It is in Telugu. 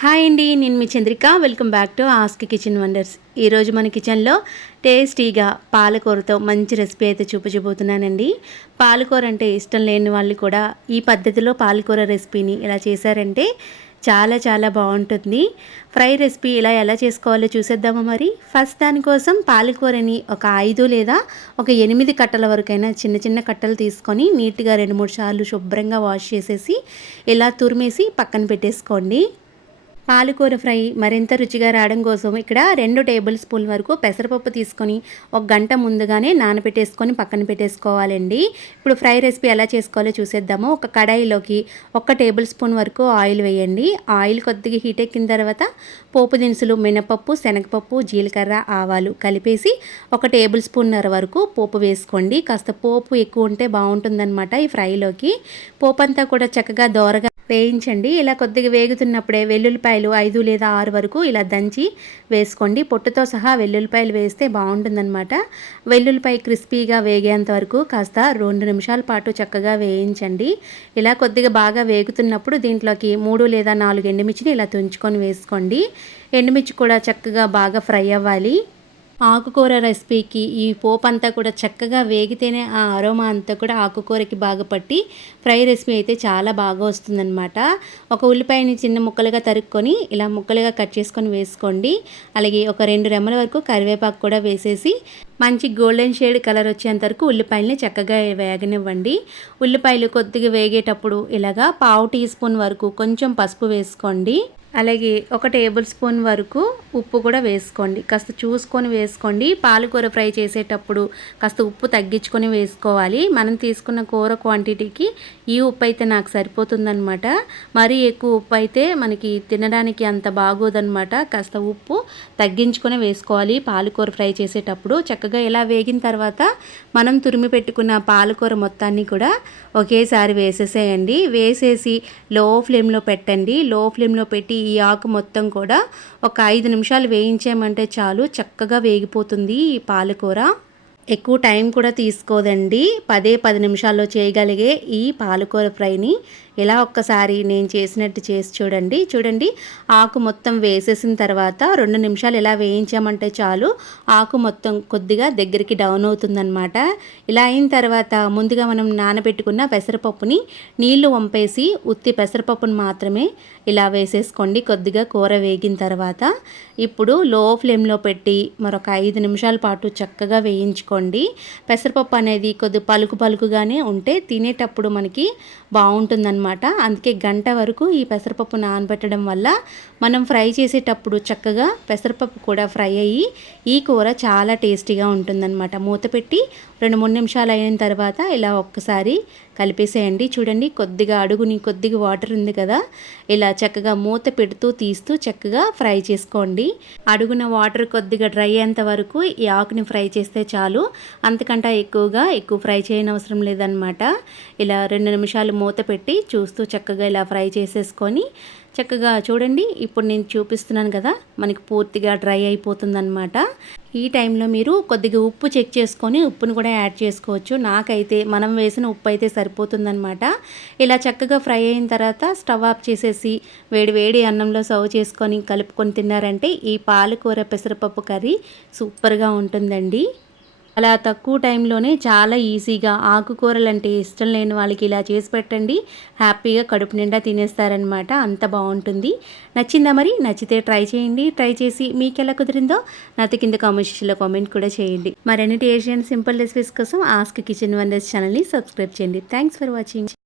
హాయ్ అండి, నేను మీ Chandrika. Welcome back to ask kitchen wonders. ఈరోజు మన కిచెన్లో టేస్టీగా పాలకూరతో మంచి రెసిపీ అయితే చూపించబోతున్నానండి. పాలకూర అంటే ఇష్టం లేని వాళ్ళు కూడా ఈ పద్ధతిలో పాలకూర రెసిపీని ఇలా చేశారంటే చాలా చాలా బాగుంటుంది. ఫ్రై రెసిపీ ఇలా ఎలా చేసుకోవాలో చూసేద్దామా మరి. ఫస్ట్ దానికోసం పాలకూరని ఒక 5 లేదా ఒక 8 కట్టల వరకైనా చిన్న చిన్న కట్టలు తీసుకొని నీట్గా 2-3 సార్లు శుభ్రంగా వాష్ చేసేసి ఇలా తురిమేసి పక్కన పెట్టేసుకోండి. పాలకూర ఫ్రై మరింత రుచిగా రావడం కోసం ఇక్కడ 2 టేబుల్ స్పూన్ వరకు పెసరపప్పు తీసుకొని ఒక గంట ముందుగానే నానబెట్టేసుకొని పక్కన పెట్టేసుకోవాలండి. ఇప్పుడు ఫ్రై రెసిపీ ఎలా చేసుకోవాలో చూసేద్దాము. ఒక కడాయిలోకి 1 టేబుల్ స్పూన్ వరకు ఆయిల్ వేయండి. ఆయిల్ కొద్దిగా హీట్ ఎక్కిన తర్వాత పోపు దినుసులు మినపప్పు, శనగపప్పు, జీలకర్ర, ఆవాలు కలిపేసి 1 టేబుల్ స్పూన్నర వరకు పోపు వేసుకోండి. కాస్త పోపు ఎక్కువ ఉంటే బాగుంటుందన్నమాట ఈ ఫ్రైలోకి. పోపు అంతా కూడా చక్కగా దోరగా వేయించండి. ఇలా కొద్దిగా వేగుతున్నప్పుడే వెల్లుల్లిపాయలు 5 లేదా 6 వరకు ఇలా దంచి వేసుకోండి. పొట్టుతో సహా వెల్లుల్లిపాయలు వేస్తే బాగుంటుందన్నమాట. వెల్లుల్లిపాయ క్రిస్పీగా వేగేంత వరకు కాస్త 2 నిమిషాల పాటు చక్కగా వేయించండి. ఇలా కొద్దిగా బాగా వేగుతున్నప్పుడు దీంట్లోకి 3 లేదా 4 ఎండుమిర్చిని ఇలా తుంచుకొని వేసుకోండి. ఎండుమిర్చి కూడా చక్కగా బాగా ఫ్రై అవ్వాలి. ఆకుకూర రెసిపీకి ఈ పోపు అంతా కూడా చక్కగా వేగితేనే ఆ అరోమా అంతా కూడా ఆకుకూరకి బాగా పట్టి ఫ్రై రెసిపీ అయితే చాలా బాగా వస్తుందన్నమాట. ఒక ఉల్లిపాయని చిన్న ముక్కలుగా తరుక్కొని ఇలా ముక్కలుగా కట్ చేసుకొని వేసుకోండి. అలాగే ఒక 2 రెమ్మల వరకు కరివేపాకు కూడా వేసేసి మంచి గోల్డెన్ షేడ్ కలర్ వచ్చేంత వరకు ఉల్లిపాయలని చక్కగా వేగనివ్వండి. ఉల్లిపాయలు కొద్దిగా వేగేటప్పుడు ఇలాగా 1/2 టీ స్పూన్ వరకు కొంచెం పసుపు వేసుకోండి. అలాగే 1 టేబుల్ స్పూన్ వరకు ఉప్పు కూడా వేసుకోండి. కాస్త చూసుకొని వేసుకోండి. పాలకూర ఫ్రై చేసేటప్పుడు కాస్త ఉప్పు తగ్గించుకొని వేసుకోవాలి. మనం తీసుకున్న కూర క్వాంటిటీకి ఈ ఉప్పు అయితే నాకు సరిపోతుందన్నమాట. మరీ ఎక్కువ ఉప్పు అయితే మనకి తినడానికి అంత బాగోదన్నమాట. కాస్త ఉప్పు తగ్గించుకొని వేసుకోవాలి పాలకూర ఫ్రై చేసేటప్పుడు. చక్కగా ఇలా వేగిన తర్వాత మనం తురిమి పెట్టుకున్న పాలకూర మొత్తాన్ని కూడా ఒకేసారి వేసేసేయండి. వేసేసి లో ఫ్లేమ్లో పెట్టండి. లో ఫ్లేమ్లో పెట్టి ఈ ఆకు మొత్తం కూడా ఒక 5 నిమిషాలు వేయించామంటే చాలు, చక్కగా వేగిపోతుంది ఈ పాలకూర. ఎక్కువ టైం కూడా తీసుకోదండి. 10 నిమిషాల్లో చేయగలిగే ఈ పాలకూర ఫ్రైని ఇలా ఒక్కసారి నేను చేసినట్టు చేసి చూడండి. ఆకు మొత్తం వేసేసిన తర్వాత 2 నిమిషాలు ఇలా వేయించామంటే చాలు, ఆకు మొత్తం కొద్దిగా దగ్గరికి డౌన్ అవుతుందన్నమాట. ఇలా అయిన తర్వాత ముందుగా మనం నానబెట్టుకున్న పెసరపప్పుని నీళ్లు వంపేసి ఉత్తి పెసరపప్పును మాత్రమే ఇలా వేసేసుకోండి. కొద్దిగా కూర వేగిన తర్వాత ఇప్పుడు లో ఫ్లేమ్లో పెట్టి మరొక 5 నిమిషాల పాటు చక్కగా వేయించుకోండి. పెసరపప్పు అనేది కొద్ది పలుకుగానే ఉంటే తినేటప్పుడు మనకి బాగుంటుందన్నమాట. అందుకే గంట వరకు ఈ పెసరపప్పు నానబెట్టడం వల్ల మనం ఫ్రై చేసేటప్పుడు చక్కగా పెసరపప్పు కూడా ఫ్రై అయ్యి ఈ కూర చాలా టేస్టీగా ఉంటుందన్నమాట. మూత పెట్టి 2-3 నిమిషాలు అయిన తర్వాత ఇలా ఒక్కసారి కలిపేసేయండి. చూడండి, కొద్దిగా అడుగుని కొద్దిగా వాటర్ ఉంది కదా, ఇలా చక్కగా మూత పెడుతూ తీస్తూ చక్కగా ఫ్రై చేసుకోండి. అడుగున వాటర్ కొద్దిగా డ్రై అయ్యేంత వరకు ఈ ఆకుని ఫ్రై చేస్తే చాలు. అంతకంటే ఎక్కువ ఫ్రై చేయనవసరం లేదనమాట. ఇలా 2 నిమిషాలు మూత పెట్టి చూస్తూ చక్కగా ఇలా ఫ్రై చేసేసుకొని చక్కగా చూడండి, ఇప్పుడు నేను చూపిస్తున్నాను కదా, మనకి పూర్తిగా డ్రై అయిపోతుందన్నమాట. ఈ టైంలో మీరు కొద్దిగా ఉప్పు చెక్ చేసుకొని ఉప్పును కూడా యాడ్ చేసుకోవచ్చు. నాకైతే మనం వేసిన ఉప్పు అయితే సరిపోతుందన్నమాట. ఇలా చక్కగా ఫ్రై అయిన తర్వాత స్టవ్ ఆఫ్ చేసేసి వేడి అన్నంలో సర్వ్ చేసుకొని కలుపుకొని తిన్నారంటే ఈ పాలకూర పెసరపప్పు కర్రీ సూపర్గా ఉంటుందండి. అలా తక్కువ టైంలోనే చాలా ఈజీగా ఆకుకూరలు అంటే ఇష్టం లేని వాళ్ళకి ఇలా చేసి పెట్టండి. హ్యాపీగా కడుపు నిండా తినేస్తారనమాట. అంత బాగుంటుంది. నచ్చిందా మరి? నచ్చితే ట్రై చేయండి. ట్రై చేసి మీకు ఎలా కుదిరిందో నాతో కింద కామెంట్ సెక్షన్లో కామెంట్ కూడా చేయండి. మరిన్ని టేస్టీ అండ్ సింపుల్ రెసిపీస్ కోసం ఆస్క్ కిచెన్ వండర్స్ ఛానల్ని సబ్స్క్రైబ్ చేయండి. Thanks for watching.